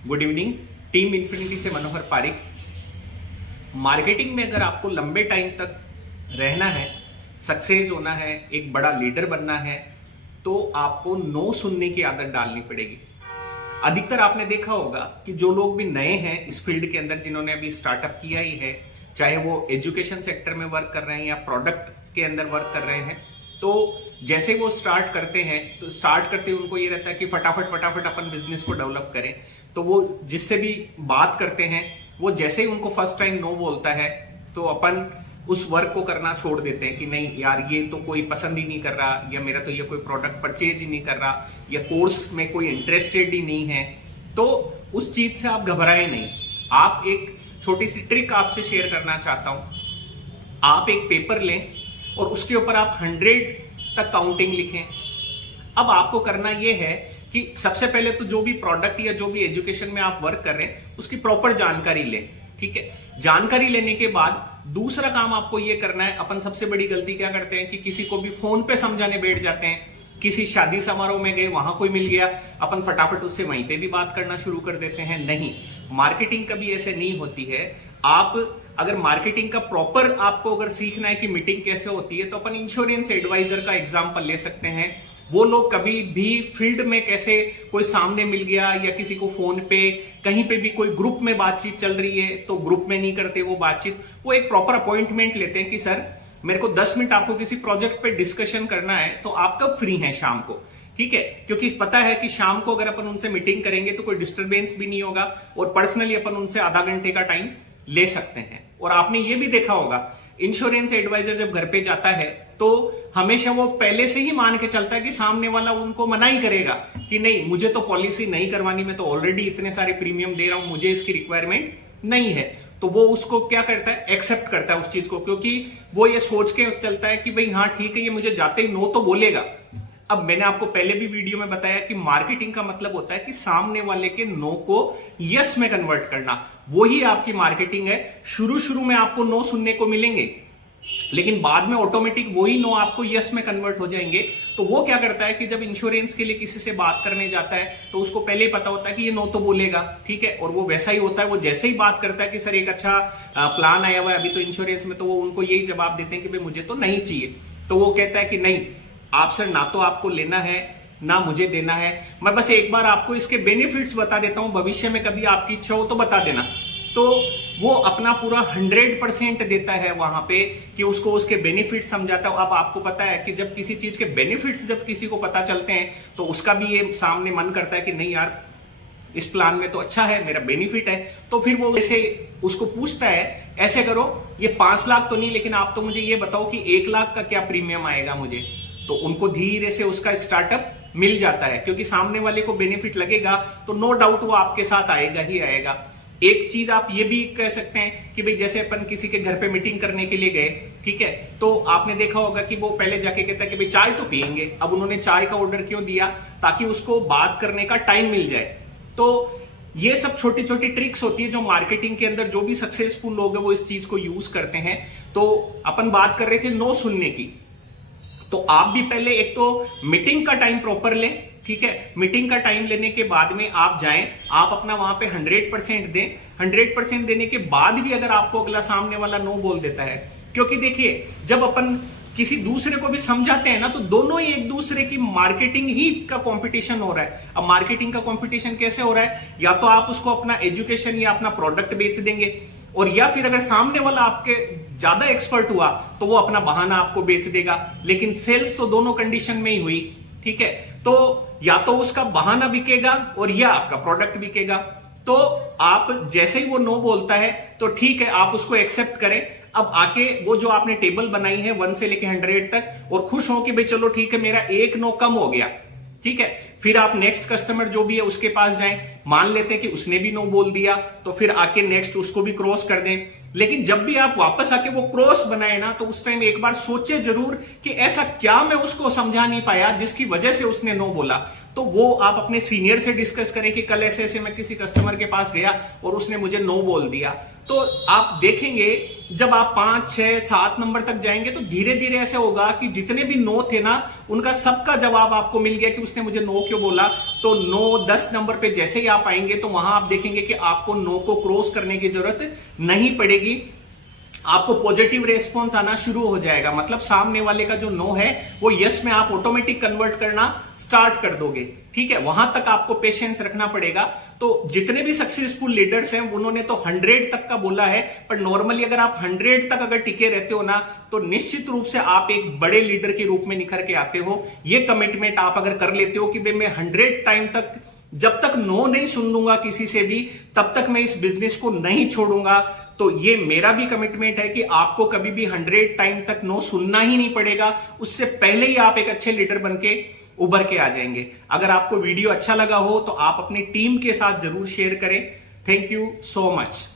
Good evening. Team infinity से मनोहर Pareek. Marketing में अगर आपको लंबे टाइम तक रहना है, सक्सेस होना है, एक बड़ा लीडर बनना है, तो आपको नो सुनने की आदत डालनी पड़ेगी। अधिकतर आपने देखा होगा कि जो लोग भी नए हैं इस फील्ड के अंदर, जिन्होंने अभी स्टार्टअप किया ही है, चाहे वो एजुकेशन सेक्टर में वर्क कर रहे हैं या प्रोडक्ट के अंदर वर्क कर रहे हैं, तो जैसे वो स्टार्ट करते हैं तो स्टार्ट करते उनको ये रहता है कि फटाफट अपन बिजनेस को डेवलप करें। तो वो जिससे भी बात करते हैं, वो जैसे ही उनको फर्स्ट टाइम नो बोलता है तो अपन उस वर्क को करना छोड़ देते हैं कि नहीं यार, ये तो कोई पसंद ही नहीं कर रहा, या मेरा तो ये कोई प्रोडक्ट परचेज ही नहीं कर रहा, या कोर्स में कोई इंटरेस्टेड ही नहीं है। तो उस चीज से आप घबराए नहीं। आप एक छोटी सी ट्रिक आपसे शेयर करना चाहता हूं। आप एक पेपर लें और उसके ऊपर आप 100 तक काउंटिंग लिखें। अब आपको करना यह है कि सबसे पहले तो जो भी प्रोडक्ट या जो भी एजुकेशन में आप वर्क कर रहे हैं उसकी प्रॉपर जानकारी लें। ठीक है, जानकारी लेने के बाद दूसरा काम आपको यह करना है। अपन सबसे बड़ी गलती क्या करते हैं कि किसी को भी फोन पे समझाने बैठ जाते हैं। किसी शादी समारोह में गए, वहां कोई मिल गया, अपन फटाफट उससे वहीं पे भी बात करना शुरू कर देते हैं। नहीं, मार्केटिंग कभी ऐसे नहीं होती है। आप अगर मार्केटिंग का प्रॉपर आपको अगर सीखना है कि मीटिंग कैसे होती है, तो अपन इंश्योरेंस एडवाइजर का एग्जांपल ले सकते हैं। वो लोग कभी भी फील्ड में कैसे कोई सामने मिल गया या किसी को फोन पे कहीं पे भी कोई ग्रुप में बातचीत चल रही है तो ग्रुप में नहीं करते वो बातचीत। वो एक प्रॉपर अपॉइंटमेंट लेते हैं कि सर मेरे को 10 मिनट आपको किसी प्रोजेक्ट पे डिस्कशन करना है, तो आप कब फ्री हैं शाम को। ठीक है, क्योंकि पता है कि शाम को अगर अपन उनसे मीटिंग करेंगे तो कोई डिस्टरबेंस भी नहीं होगा और पर्सनली अपन उनसे आधा घंटे का टाइम ले सकते हैं। और आपने ये भी देखा होगा, इंश्योरेंस एडवाइजर जब घर पे जाता है तो हमेशा वो पहले से ही मान के चलता है कि सामने वाला उनको मना ही करेगा कि नहीं, मुझे तो पॉलिसी नहीं करवानी, मैं तो ऑलरेडी इतने सारे प्रीमियम दे रहा हूं, मुझे इसकी रिक्वायरमेंट नहीं है। तो वो उसको क्या करता है, एक्सेप्ट करता है उस चीज को, क्योंकि वो ये सोच के चलता है कि भाई हाँ ठीक है, ये मुझे जाते ही नो तो बोलेगा। अब मैंने आपको पहले भी वीडियो में बताया कि मार्केटिंग का मतलब होता है कि सामने वाले के नो को यस में कन्वर्ट करना। वही आपकी मार्केटिंग है। शुरू में आपको नो सुनने को मिलेंगे, लेकिन बाद में ऑटोमेटिक वही नो आपको यस में कन्वर्ट हो जाएंगे। तो वो क्या करता है कि जब इंश्योरेंस के लिए किसी से बात करने जाता है तो उसको पहले ही पता होता है कि ये नो तो बोलेगा। ठीक है, और वो वैसा ही होता है। वो जैसे ही बात करता है कि सर एक अच्छा प्लान आया हुआ है अभी तो इंश्योरेंस में, तो वो उनको यही जवाब देते हैं कि भाई मुझे तो नहीं चाहिए। तो वो कहता है कि नहीं आप सर, ना तो आपको लेना है ना मुझे देना है, मैं बस एक बार आपको इसके बेनिफिट्स बता देता हूं, भविष्य में कभी आपकी इच्छा हो तो बता देना। तो वो अपना पूरा 100% देता है वहां पे कि उसको उसके बेनिफिट समझाता है। अब आपको पता है कि जब किसी चीज के बेनिफिट्स जब किसी को पता चलते हैं तो उसका भी ये सामने मन करता है कि नहीं यार, इस प्लान में तो अच्छा है, मेरा बेनिफिट है। तो फिर वो ऐसे उसको पूछता है, ऐसे करो, ये 5 लाख तो नहीं, लेकिन आप तो मुझे ये बताओ कि 1 लाख का क्या प्रीमियम आएगा मुझे। तो उनको धीरे से उसका स्टार्टअप मिल जाता है, क्योंकि सामने वाले को बेनिफिट लगेगा तो नो डाउट वो आपके साथ आएगा ही आएगा। एक चीज आप ये भी कह सकते हैं कि भाई जैसे अपन किसी के घर पे मीटिंग करने के लिए गए, ठीक है, तो आपने देखा होगा कि वो पहले जाके कहता है कि भाई चाय तो पियेंगे। अब उन्होंने चाय का ऑर्डर क्यों दिया, ताकि उसको बात करने का टाइम मिल जाए। तो ये सब छोटी छोटी ट्रिक्स होती है जो मार्केटिंग के अंदर जो भी सक्सेसफुल लोग हैं वो इस चीज को यूज करते हैं। तो अपन बात कर रहे थे नो सुनने की, तो आप भी पहले एक तो मीटिंग का टाइम प्रॉपर लें। ठीक है, मीटिंग का टाइम लेने के बाद में आप जाएं, आप अपना वहां पे 100% दें। 100% देने के बाद भी अगर आपको अगला सामने वाला नो बोल देता है, क्योंकि देखिए जब अपन किसी दूसरे को भी समझाते हैं ना, तो दोनों ही एक दूसरे की मार्केटिंग ही का कंपटीशन हो रहा है। अब मार्केटिंग का कंपटीशन कैसे हो रहा है, या तो आप उसको अपना एजुकेशन या अपना प्रोडक्ट बेच देंगे, और या फिर अगर सामने वाला आपके ज्यादा एक्सपर्ट हुआ तो वो अपना बहाना आपको बेच देगा। लेकिन सेल्स तो दोनों कंडीशन में ही हुई। ठीक है, तो या तो उसका बहाना बिकेगा और या आपका प्रोडक्ट बिकेगा। तो आप जैसे ही वो नो बोलता है तो ठीक है, आप उसको एक्सेप्ट करें। अब आके वो जो आपने टेबल बनाई है 1 से लेके 100 तक, और खुश हो कि भाई चलो ठीक है, मेरा एक नो कम हो गया। ठीक है, फिर आप नेक्स्ट कस्टमर जो भी है उसके पास जाएं। मान लेते हैं कि उसने भी नो बोल दिया, तो फिर आके नेक्स्ट उसको भी क्रॉस कर दें। लेकिन जब भी आप वापस आके वो क्रॉस बनाए ना, तो उस टाइम एक बार सोचे जरूर कि ऐसा क्या मैं उसको समझा नहीं पाया जिसकी वजह से उसने नो बोला। तो वो आप अपने सीनियर से डिस्कस करें कि कल ऐसे ऐसे मैं किसी कस्टमर के पास गया और उसने मुझे नो बोल दिया। तो आप देखेंगे जब आप 5, 6, 7 नंबर तक जाएंगे तो धीरे धीरे ऐसे होगा कि जितने भी नो थे ना, उनका सबका जवाब आपको मिल गया कि उसने मुझे नो क्यों बोला। तो 9, 10 नंबर पे जैसे ही आप आएंगे तो वहां आप देखेंगे कि आपको नो को क्रॉस करने की जरूरत नहीं पड़ेगी, आपको पॉजिटिव रेस्पॉन्स आना शुरू हो जाएगा। मतलब सामने वाले का जो नो है वो यस में आप ऑटोमेटिक कन्वर्ट करना स्टार्ट कर दोगे। ठीक है, वहां तक आपको पेशेंस रखना पड़ेगा। तो जितने भी सक्सेसफुल लीडर्स हैं उन्होंने तो 100 तक का बोला है, पर नॉर्मली अगर आप 100 तक अगर टिके रहते हो ना, तो निश्चित रूप से आप एक बड़े लीडर के रूप में निखर के आते हो। ये कमिटमेंट आप अगर कर लेते हो कि भाई मैं 100 टाइम तक जब तक नो नहीं सुन लूंगा किसी से भी, तब तक मैं इस बिजनेस को नहीं छोड़ूंगा। तो ये मेरा भी कमिटमेंट है कि आपको कभी भी 100 टाइम तक नो सुनना ही नहीं पड़ेगा। उससे पहले ही आप एक अच्छे लीडर बन के उभर के आ जाएंगे। अगर आपको वीडियो अच्छा लगा हो तो आप अपनी टीम के साथ जरूर शेयर करें। Thank you so much.